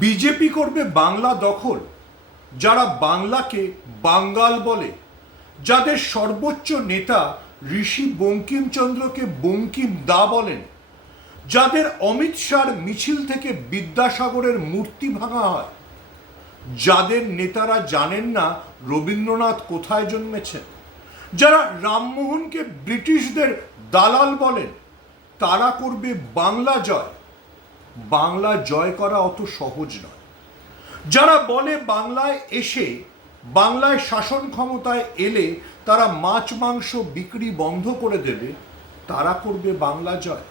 BJP করবে বাংলা দখল। যারা বাংলাকে বাঙ্গাল বলে, যাদের সর্বোচ্চ নেতা ঋষি বঙ্কিমচন্দ্রকে বঙ্কিম দা বলেন, যাদের অমিত শাহর মিছিল থেকে বিদ্যাসাগরের মূর্তি ভাঙা হয়, যাদের নেতারা জানেন না রবীন্দ্রনাথ কোথায় জন্মেছেন, যারা রামমোহনকে ব্রিটিশদের দালাল বলেন, তারা করবে বাংলা জয়। বাংলা জয় করা অত সহজ নয়। যারা বলে বাংলায় এসে, বাংলায় শাসন ক্ষমতায় এলে তারা মাছ মাংস বিক্রি বন্ধ করে দেবে, তারা করবে বাংলা জয়।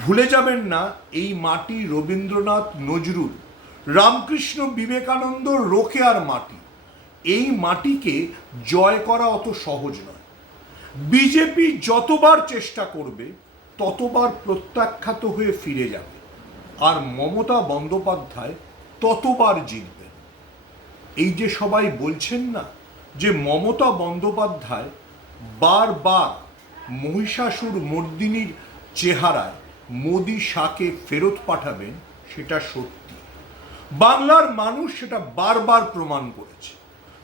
ভুলে যাবেন না, এই মাটি রবীন্দ্রনাথ, নজরুল, রামকৃষ্ণ বিবেকানন্দ, রোকেয়ার মাটি। এই মাটিকে জয় করা অত সহজ নয়। বিজেপি যতবার চেষ্টা করবে ততবার প্রত্যাখ্যাত হয়ে ফিরে যাবে, আর মমতা বন্দ্যোপাধ্যায় ততবার জিতবেন। এই যে সবাই বলছেন না যে মমতা বন্দ্যোপাধ্যায় বারবার মহিষাসুর মর্দিনীর চেহারায় মোদি শাহকে ফেরত পাঠাবেন, সেটা সত্যি। বাংলার মানুষ সেটা বারবার প্রমাণ করেছে।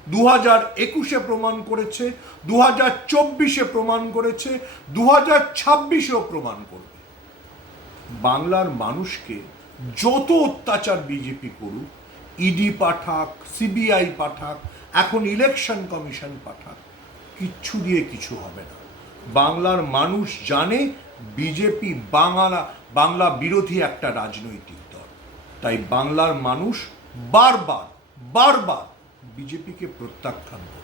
2021-এ প্রমাণ করেছে, 2024-এ প্রমাণ করেছে, 2026-এও প্রমাণ করবে। বাংলার মানুষকে যত অত্যাচার বিজেপি করুক, ইডি পাঠাক, সিবিআই পাঠাক, এখন ইলেকশন কমিশন পাঠাক, কিচ্ছু দিয়ে কিছু হবে না। বাংলার মানুষ জানে বিজেপি বাংলা বিরোধী একটা রাজনৈতিক দল। তাই বাংলার মানুষ বারবার বারবার বিজেপিকে প্রত্যাখ্যান করে।